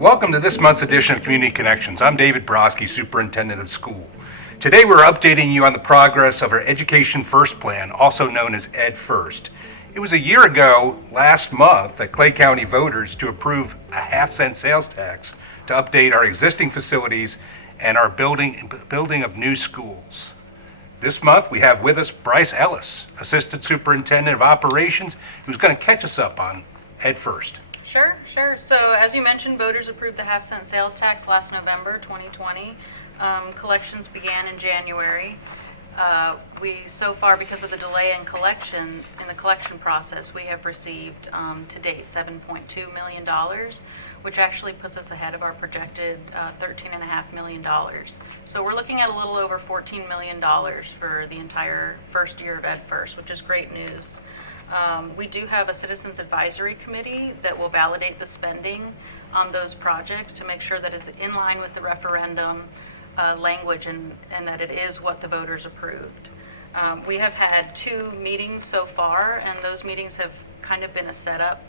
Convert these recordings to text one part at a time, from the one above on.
Welcome to this month's edition of Community Connections. I'm David Broski, Superintendent of School. Today we're updating you on the progress of our Education First plan, also known as AdFirst. It was a year ago, last month, that Clay County voters to approve a half-cent sales tax to update our existing facilities and our building of new schools. This month we have with us Bryce Ellis, Assistant Superintendent of Operations, who's going to catch us up on AdFirst. Sure. So as you mentioned, voters approved the half-cent sales tax last November 2020. Collections began in January. So far, because of the delay in the collection process, we have received to date $7.2 million, which actually puts us ahead of our projected $13.5 million. So we're looking at a little over $14 million for the entire first year of AdFirst, which is great news. We do have a Citizens Advisory Committee that will validate the spending on those projects to make sure that it's in line with the referendum language and that it is what the voters approved. We have had 2 meetings so far, and those meetings have kind of been a setup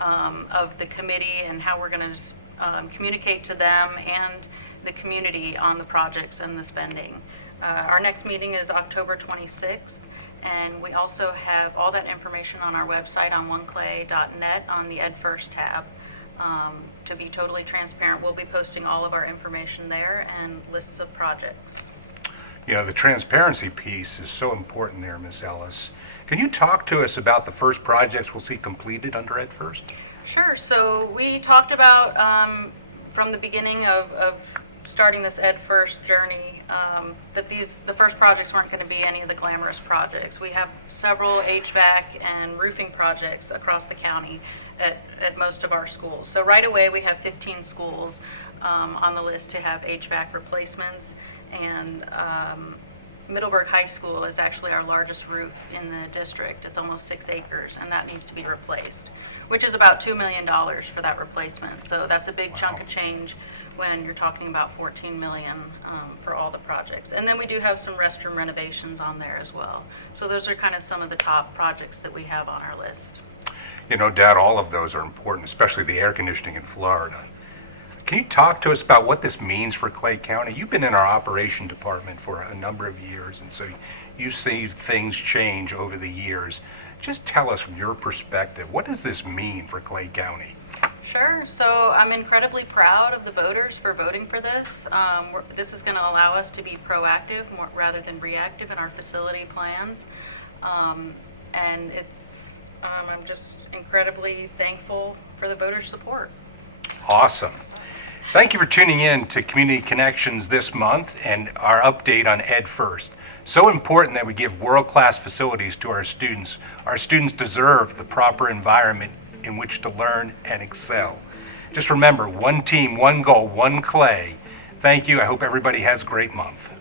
of the committee and how we're going to communicate to them and the community on the projects and the spending. Our next meeting is October 26th. And we also have all that information on our website on oneclay.net on the AdFirst tab. To be totally transparent, we'll be posting all of our information there and lists of projects. You know, the transparency piece is so important there, Ms. Ellis. Can you talk to us about the first projects we'll see completed under AdFirst? Sure. So we talked about from the beginning of starting this AdFirst journey that the first projects weren't going to be any of the glamorous projects. We have several HVAC and roofing projects across the county at most of our schools. So right away we have 15 schools on the list to have HVAC replacements, and Middleburg High School is actually our largest roof in the district. It's almost 6 acres, and that needs to be replaced, which is about $2 million for that replacement. So that's a big chunk of change when you're talking about $14 million for all the projects. And then we do have some restroom renovations on there as well. So those are kind of some of the top projects that we have on our list. You know, no doubt all of those are important, especially the air conditioning in Florida. Can you talk to us about what this means for Clay County? You've been in our operation department for a number of years, and so you see things change over the years. Just tell us from your perspective, what does this mean for Clay County? Sure. So I'm incredibly proud of the voters for voting for this. This is going to allow us to be proactive rather than reactive in our facility plans. And I'm just incredibly thankful for the voters' support. Awesome. Thank you for tuning in to Community Connections this month and our update on AdFirst. So important that we give world-class facilities to our students. Our students deserve the proper environment in which to learn and excel. Just remember, one team, one goal, one Clay. Thank you. I hope everybody has a great month.